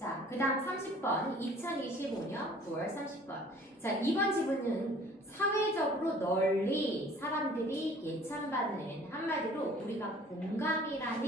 자, 그 다음 30번, 2025년 9월 30번. 자, 이번 지문은 사회적으로 널리 사람들이 예찬받는, 한마디로 우리가 공감이라는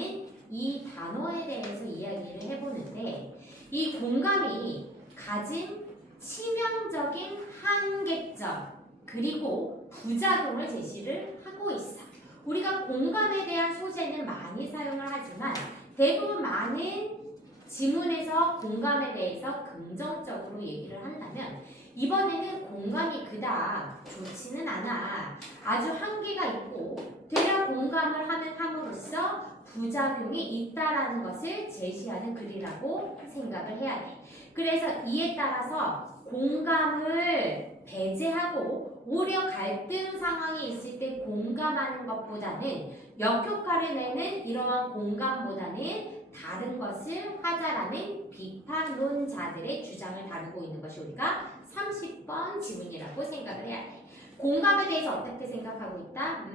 이 단어에 대해서 이야기를 해보는데, 이 공감이 가진 치명적인 한계점 그리고 부작용을 제시를 하고 있어. 우리가 공감에 대한 소재는 많이 사용을 하지만 대부분 많은 지문에서 공감에 대해서 긍정적으로 얘기를 한다면 이번에는 공감이 그닥 좋지는 않아. 아주 한계가 있고 대략 공감을 함으로써 부작용이 있다라는 것을 제시하는 글이라고 생각을 해야 돼. 그래서 이에 따라서 공감을 배제하고 오히려 갈등 상황이 있을 때 공감하는 것보다는 역효과를 내는 이러한 공감보다는 다른 것을 하자라는 비판론자들의 주장을 다루고 있는 것이 우리가 30번 지문이라고 생각을 해야 돼. 공감에 대해서 어떻게 생각하고 있다?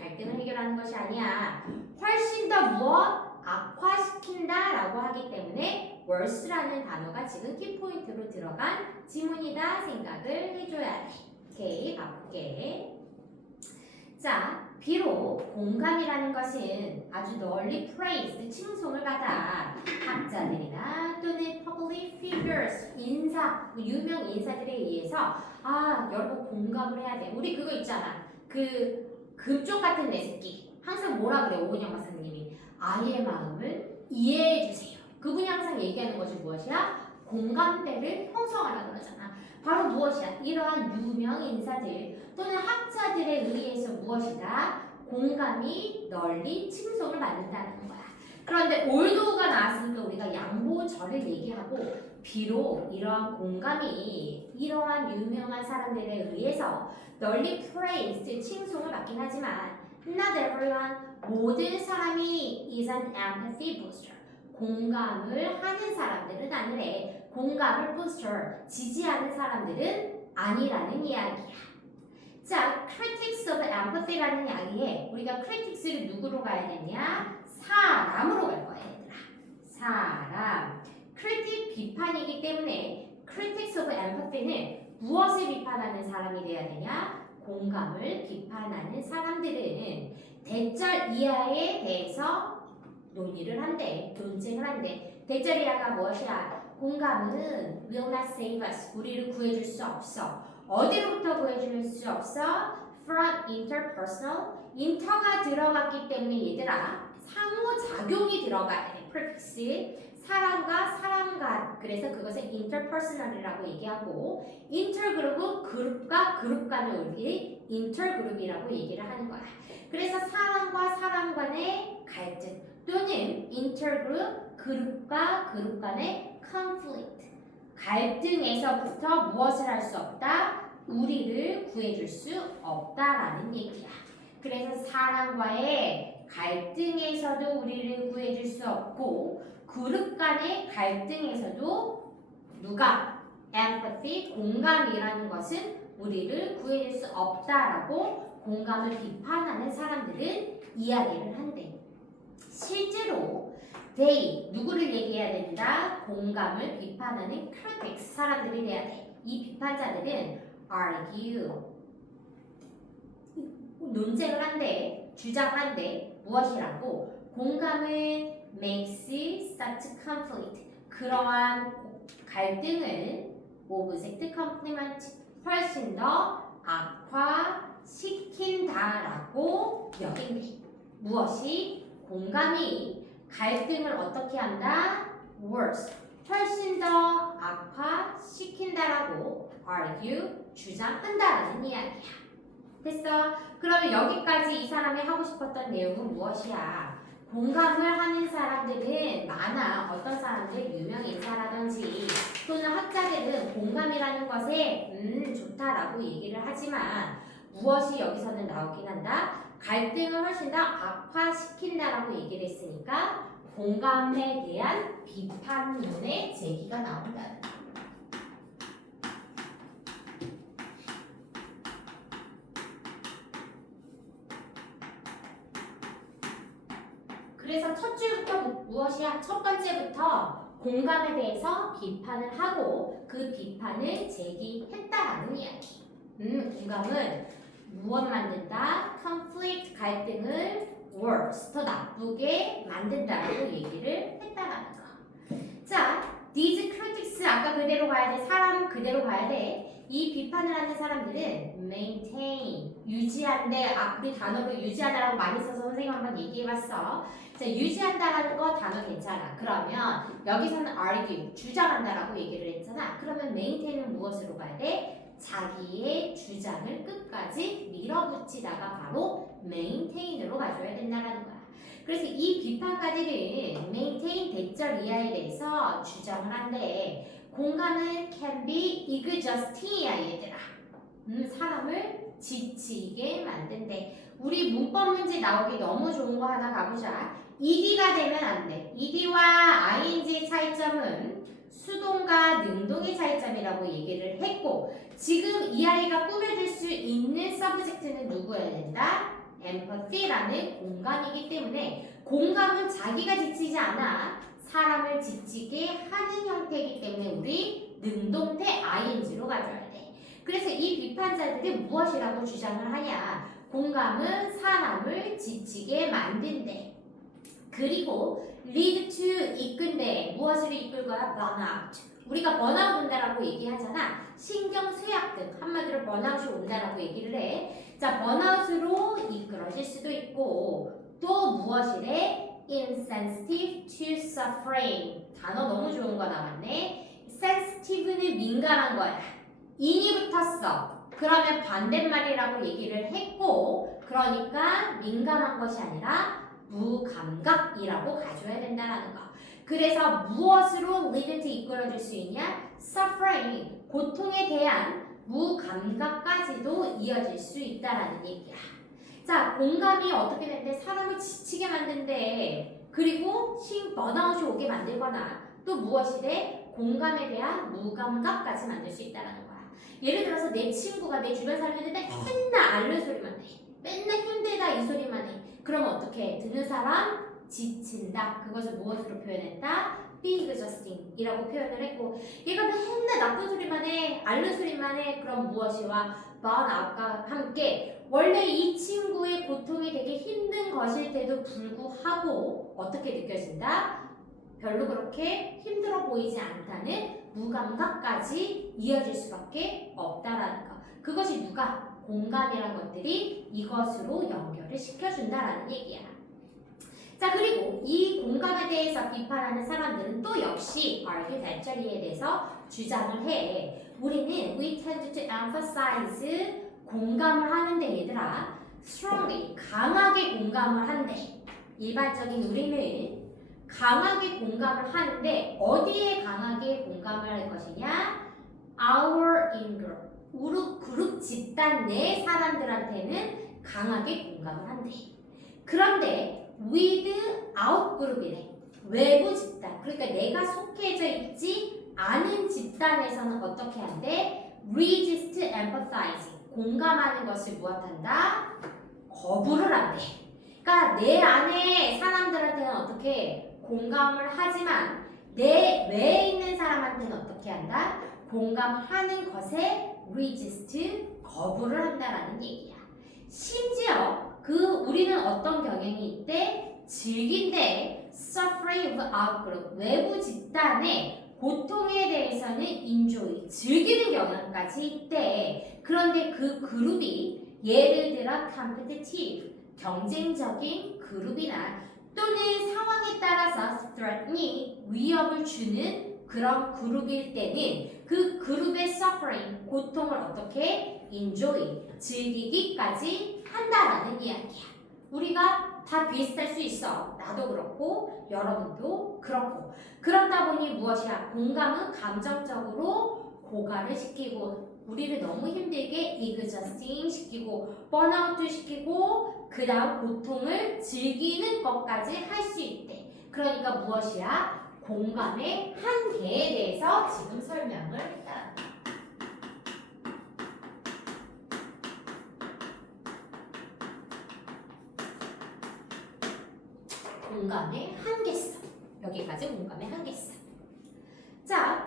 갈등을 해결하는 것이 아니야. 훨씬 더 무엇? 악화시킨다 라고 하기 때문에 worse라는 단어가 지금 키포인트로 들어간 지문이다 생각을 해줘야 돼. 오케이, 가볼게. 자, 비록 공감이라는 것은 아주 널리 praised, 칭송을 받아 학자들이나 또는 public figures, 인사, 유명 인사들에 의해서 여러분 공감을 해야 돼. 우리 그거 있잖아. 그 금쪽 같은 내 새끼. 항상 뭐라 그래, 오은영 박사님이. 아이의 마음을 이해해 주세요. 그분이 항상 얘기하는 것이 무엇이야? 공감대를 형성하라고 그러잖아. 바로 무엇이야? 이러한 유명 인사들 또는 학자들에 의해서 무엇이다? 공감이 널리 칭송을 받는다는 거야. 그런데 올도가 나왔으니까 우리가 양보절을 얘기하고 비록 이러한 공감이 이러한 유명한 사람들에 의해서 널리 praised, 칭송을 받긴 하지만 not everyone, 모든 사람이 is an empathy booster. 공감을 하는 사람들은 아니래. 공감을 booster, 지지하는 사람들은 아니라는 이야기야. 자, critics of empathy라는 이야기에 우리가 critics를 누구로 가야 되냐? 사람으로 갈 거야, 얘들아. 사람. critic 비판이기 때문에 critics of empathy는 무엇을 비판하는 사람이 돼야 되냐? 공감을 비판하는 사람들은 대절 이하에 대해서 논의를 한대, 논쟁을 한대. 대절 이하가 무엇이야? 공감은 will not save us. 우리를 구해줄 수 없어. 어디로부터 구해줄 수 없어? From interpersonal. inter가 들어갔기 때문에 얘들아 상호작용이 들어가야 돼. prefix. 사람과 사람 간. 그래서 그것을 interpersonal이라고 얘기하고 inter그룹은 그룹과 그룹 간을 우리 inter그룹이라고 얘기를 하는 거야. 그래서 사람과 사람 간의 갈등 또는 inter그룹, 그룹과 그룹 간의 conflict. 갈등에서부터 무엇을 할 수 없다? 우리를 구해줄 수 없다라는 얘기야. 그래서 사람과의 갈등에서도 우리를 구해줄 수 없고 그룹 간의 갈등에서도 누가? empathy, 공감이라는 것은 우리를 구해줄 수 없다라고 공감을 비판하는 사람들은 이야기를 한대. 실제로 they, 누구를 얘기해야 된다? 공감을 비판하는 critics, 사람들이 돼야 돼. 이 비판자들은 argue, 논쟁을 한대, 주장을 한대. 무엇이라고? 공감은 makes such conflict, 그러한 갈등을 object complement, 훨씬 더 악화시킨다라고 여긴대. 무엇이? 공감이 갈등을 어떻게 한다? worse, 훨씬 더 악화시킨다라고 argue, 주장한다라는 이야기야. 됐어? 그러면 여기까지 이 사람이 하고 싶었던 내용은 무엇이야? 공감을 하는 사람들은 많아. 어떤 사람들, 유명 인사라든지 또는 학자들은 공감이라는 것에 좋다라고 얘기를 하지만 무엇이 여기서는 나오긴 한다? 갈등을 훨씬 더 악화시킨다라고 얘기를 했으니까 공감에 대한 비판론의 제기가 나온다는 거야. 그래서 첫 줄부터 무엇이야? 첫 번째부터 공감에 대해서 비판을 하고 그 비판을 제기했다라는 이야기. 공감은 무엇 만든다? conflict, 갈등을 worse, 더 나쁘게 만든다라고 얘기를 했다라는 거. 자, these critics 아까 그대로 가야 돼. 사람 그대로 가야 돼. 이 비판을 하는 사람들은 maintain, 유지한데, 우리 단어로 유지하다라고 많이 써서 선생님 한번 얘기해봤어. 자, 유지한다라는 거 단어 괜찮아. 그러면 여기서는 argue, 주장한다라고 얘기를 했잖아. 그러면 maintain은 무엇으로 가야 돼? 자기의 주장을 끝까지 밀어붙이다가 바로 maintain으로 가져야 된다는 거야. 그래서 이 비판가들은 maintain 대절 이하에 대해서 주장을 한대. 공감은 can be exhausting이야 얘들아. 사람을 지치게 만든대. 우리 문법 문제 나오기 너무 좋은 거 하나 가보자. ed가 되면 안 돼. ed와 ing의 차이점은 수동과 능동의 차이점이라고 얘기를 했고, 지금 이 아이가 꾸며줄 수 있는 서브젝트는 누구여야 된다? empathy라는 공감이기 때문에 공감은 자기가 지치지 않아 사람을 지치게 하는 형태이기 때문에 우리 능동태 ing로 가져야 돼. 그래서 이 비판자들이 무엇이라고 주장을 하냐? 공감은 사람을 지치게 만든대. 그리고 lead to 이끈대. 무엇을 이끌 거야? burnout. 우리가 번아웃 온다라고 얘기하잖아. 신경쇠약등, 한마디로 번아웃이 온다라고 얘기를 해. 자, 번아웃으로 이끌어질 수도 있고 또 무엇이래? insensitive to suffering. 단어 너무 좋은 거 나왔네. sensitive는 민감한 거야. in이 붙었어. 그러면 반대말이라고 얘기를 했고, 그러니까 민감한 것이 아니라 무감각이라고 가져야 된다는 거. 그래서 무엇으로 lead to 이끌어줄 수 있냐? suffering, 고통에 대한 무감각까지도 이어질 수 있다라는 얘기야. 자, 공감이 어떻게 되는데 사람을 지치게 만든대. 그리고 번아웃이 오게 만들거나 또 무엇이 돼? 공감에 대한 무감각까지 만들 수 있다는 거야. 예를 들어서 내 친구가 내 주변 사람들한테 맨날 앓는 소리만 해. 맨날 힘들다 이 소리만 해. 그럼 어떻게 해? 듣는 사람 지친다. 그것을 무엇으로 표현했다? be exhausting 이라고 표현을 했고, 얘가 맨날 나쁜 소리만 해, 앓는 소리만 해. 그럼 무엇이와 burnout과 함께 원래 이 친구의 고통이 되게 힘든 것일 때도 불구하고 어떻게 느껴진다? 별로 그렇게 힘들어 보이지 않다는 무감각까지 이어질 수밖에 없다라는 거. 그것이 누가? 공감이라는 것들이 이것으로 연결을 시켜준다라는 얘기야. 자, 그리고 이 공감에 대해서 비판하는 사람들은 또 역시 argue 대절이에 대해서 주장을 해. 우리는 we tend to emphasize 공감을 하는데 얘들아, strongly, 강하게 공감을 한대. 일반적인 우리는 강하게 공감을 하는데 어디에 강하게 공감을 할 것이냐? Our in-group, 그룹 집단 내 사람들한테는 강하게 공감을 한대. 그런데 with out-group이래. 외부 집단, 그러니까 내가 속해져 있지 않은 집단에서는 어떻게 한대? resist empathizing, 공감하는 것을 무엇한다? 거부를 한대. 그러니까 내 안에 사람들한테는 어떻게 공감을 하지만 내 외에 있는 사람한테는 어떻게 한다? 공감하는 것에 resist, 거부를 한다라는 얘기야. 심지어 우리는 어떤 경향이 있대? 즐긴대. suffering of outgroup, 외부 집단의 고통에 대해서는 enjoy, 즐기는 경향까지 있대. 그런데 그 그룹이 예를 들어 competitive, 경쟁적인 그룹이나 또는 상황에 따라서 threatening, 위협을 주는 그런 그룹일 때는 그 그룹의 suffering, 고통을 어떻게 enjoy, 즐기기까지 한다라는 이야기야. 우리가 다 비슷할 수 있어. 나도 그렇고 여러분도 그렇고. 그러다 보니 무엇이야? 공감은 감정적으로 고갈을 시키고 우리를 너무 힘들게 exhausting 시키고 번아웃 시키고 그 다음 고통을 즐기는 것까지 할 수 있대. 그러니까 무엇이야? 공감의 한계에 대해서 지금 설명을 했다. 공감의 한계성. 여기까지 공감의 한계성.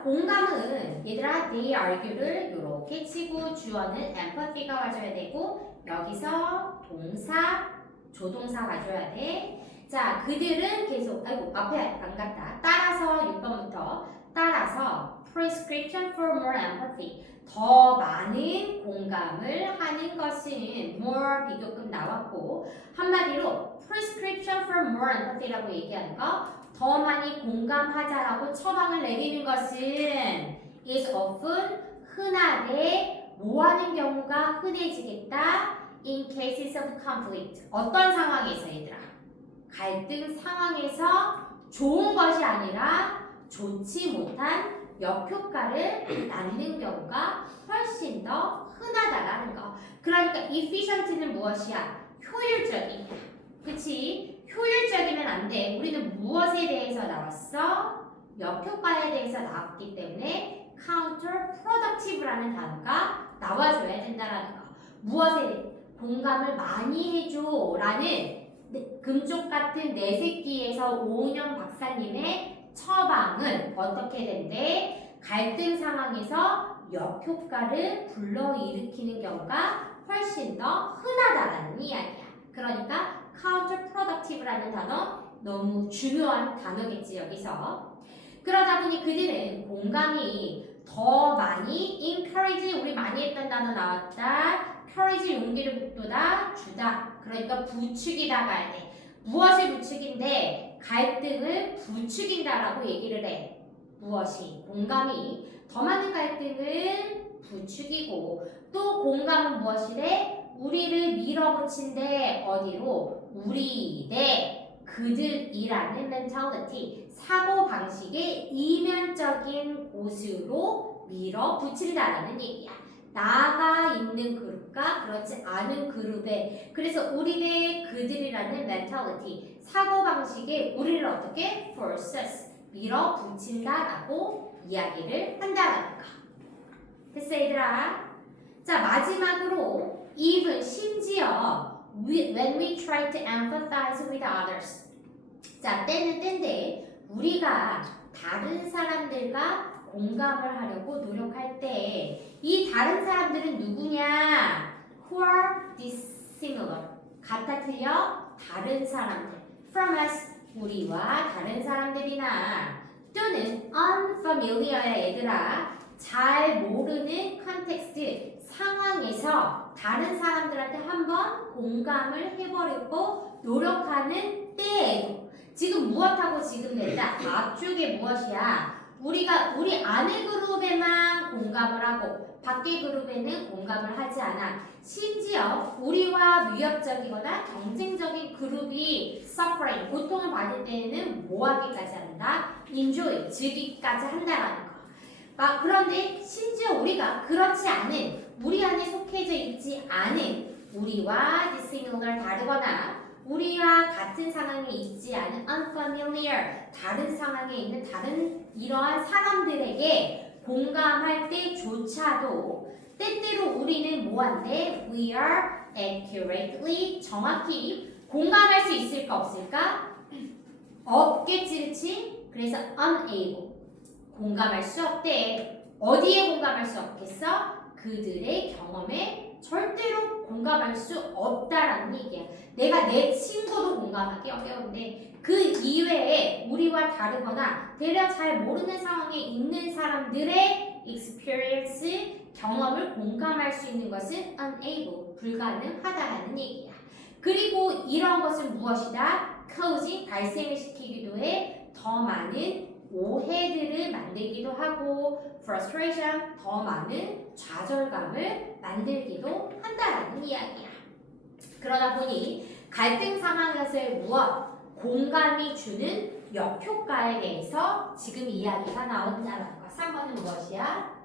공감은 얘들아 they argue를 이렇게 치고 주어는 empathy가 와줘야 되고 여기서 동사 조동사 가져야 돼. 자, 그들은 계속 아이고 앞에 안 갔다. 따라서 6번부터 따라서 prescription for more empathy 더 많은 공감을 하는 것은 more 비교급 나왔고 한마디로 prescription for more empathy라고 얘기하는 거 더 많이 공감하자라고 처방을 내리는 것은 is often 흔하게 뭐하는 경우가 흔해지겠다 in cases of conflict 어떤 상황에서 얘들아 갈등 상황에서 좋은 것이 아니라 좋지 못한 역효과를 낳는 경우가 훨씬 더 흔하다라는 거. 그러니까 efficient는 무엇이야? 효율적이야. 그치? 효율적이면 안 돼. 우리는 무엇에 대해서 나왔어? 역효과에 대해서 나왔기 때문에 counterproductive라는 단어가 나와줘야 된다라는 거. 무엇에 공감을 많이 해줘라는 금쪽 같은 내 새끼에서 오은영 박사님의 처방은 어떻게 된대? 갈등 상황에서 역효과를 불러일으키는 경우가 훨씬 더 흔하다라는 이야기야. 그러니까 counterproductive라는 단어 너무 중요한 단어겠지 여기서. 그러다 보니 그들은 공감이 더 많이 encourage 우리 많이 했던 단어 나왔다. courage 용기를 북돋아 주다. 그러니까 부추기다 가야 돼. 무엇을 부추긴데 갈등을 부추긴다라고 얘기를 해. 무엇이? 공감이 더 많은 갈등을 부추기고 또 공감은 무엇이래? 우리를 밀어붙인대 어디로? 우리 대 그들이라는 mentality 사고방식의 이면적인 곳으로 밀어붙인다라는 얘기야. 나가 있는 그룹과 그렇지 않은 그룹에 그래서 우리 대 그들이라는 mentality 사고방식에 우리를 어떻게 forces 밀어붙인다라고 이야기를 한다라는 거. 됐어 얘들아? 자 마지막으로 even 심지어 when we try to empathize with others 자 때는 때인데 우리가 다른 사람들과 공감을 하려고 노력할 때 이 다른 사람들은 누구냐? Who are dissimilar 같아 틀려 다른 사람들 from us 우리와 다른 사람들이나 또는 unfamiliar야 얘들아 잘 모르는 컨텍스트 상황에서 다른 사람들한테 한번 공감을 해보려고 노력하는 때에도 지금 무엇하고 지금 낸다? 앞쪽에 무엇이야? 우리가 우리 안의 그룹에만 공감을 하고 밖의 그룹에는 공감을 하지 않아. 심지어 우리와 위협적이거나 경쟁적인 그룹이 suffering, 고통을 받을 때에는 뭐하기까지 한다? enjoy, 즐기기까지 한다라는 거. 그런데 심지어 우리가 그렇지 않은 우리 안에 속해져 있지 않은 우리와 dissimilar 다르거나 우리와 같은 상황에 있지 않은 unfamiliar 다른 상황에 있는 다른 이러한 사람들에게 공감할 때조차도 때때로 우리는 뭐한데 we are accurately 정확히 공감할 수 있을까 없을까? 없겠지 그치? 그래서 unable 공감할 수 없대. 어디에 공감할 수 없겠어? 그들의 경험에 절대로 공감할 수 없다라는 얘기야. 내가 내 친구도 공감하기 어려운데 그 이외에 우리와 다르거나 대략 잘 모르는 상황에 있는 사람들의 experience, 경험을 공감할 수 있는 것은 unable, 불가능하다라는 얘기야. 그리고 이런 것은 무엇이다? causing, 발생을 시키기도 해. 더 많은 오해들을 만들기도 하고 frustration, 더 많은 좌절감을 만들기도 한다라는 이야기야. 그러다 보니 갈등 상황에서의 무엇, 공감이 주는 역효과에 대해서 지금 이야기가 나온다는 거. 3번은 무엇이야?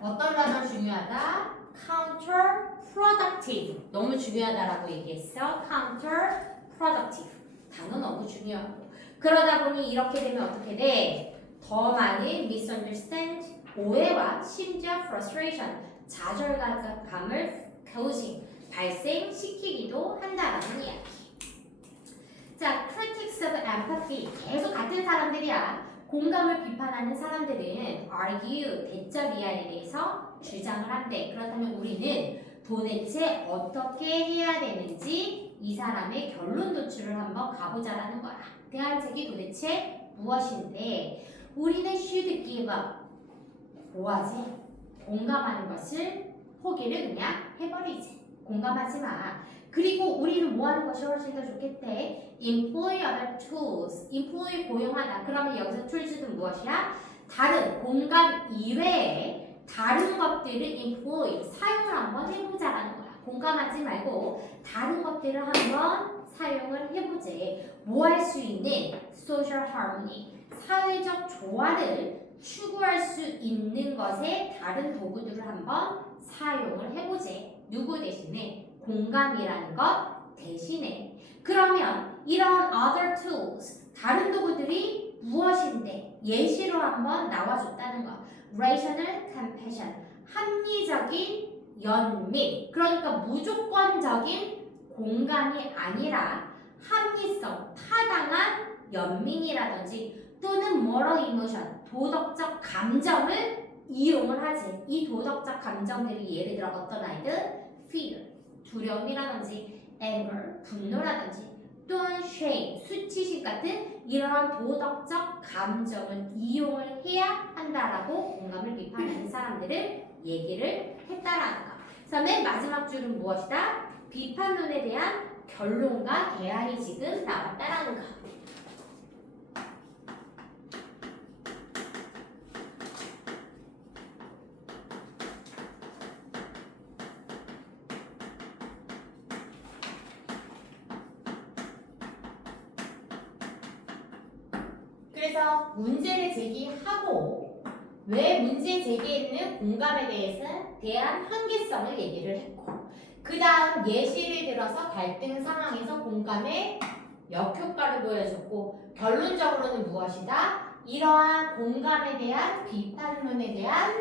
어떤 단어 중요하다? counterproductive. 너무 중요하다라고 얘기했어. counterproductive. 단어 너무 중요하고. 그러다 보니 이렇게 되면 어떻게 돼? 더 많은 misunderstand, 오해와 심지어 frustration, 좌절감을 causing, 발생시키기도 한다라는 이야기. 자, critics of empathy, 계속 같은 사람들이야. 공감을 비판하는 사람들은 argue, 대절이야에 대해서 주장을 한대. 그렇다면 우리는 도대체 어떻게 해야 되는지 이 사람의 결론 도출을 한번 가보자라는 거야. 대안책이 도대체 무엇인데 우리는 should give up. 뭐하지? 공감하는 것을 포기를 그냥 해버리지. 공감하지 마. 그리고 우리는 뭐 하는 것이 훨씬 더 좋겠대? employ other tools. employ 고용하다. 그러면 여기서 tools는 무엇이야? 다른 공감 이외에 다른 것들을 employ 사용을 한번 해보자라는 거야. 공감하지 말고 다른 것들을 한번 사용을 해보지. 뭐 할 수 있는 social harmony. 사회적 조화를 추구할 수 있는 것에 다른 도구들을 한번 사용을 해보지. 누구 대신에? 공감이라는 것 대신에. 그러면 이런 other tools, 다른 도구들이 무엇인데 예시로 한번 나와줬다는 거. rational compassion, 합리적인 연민. 그러니까 무조건적인 공감이 아니라 합리성, 타당한 연민이라든지 또는 moral emotion, 도덕적 감정을 이용을 하지. 이 도덕적 감정들이 예를 들어 어떤 아이들? fear, 두려움이라든지 anger, 분노라든지 또는 shame, 수치심 같은 이러한 도덕적 감정을 이용을 해야 한다라고 공감을 비판하는 사람들을 얘기를 했다라는 거. 그래서 맨 마지막 줄은 무엇이다? 비판론에 대한 결론과 대안이 지금 나왔다라는 거. 그래서 문제를 제기하고 왜 문제 제기에는 공감에 대한 한계성을 얘기를 했고 그 다음 예시를 들어서 갈등 상황에서 공감의 역효과를 보여줬고 결론적으로는 무엇이다? 이러한 공감에 대한 비판론에 대한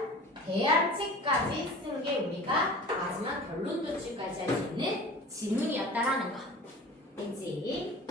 대안책까지 쓴 게 우리가 마지막 결론 도출까지 할 수 있는 지문이었다라는 거. 됐지?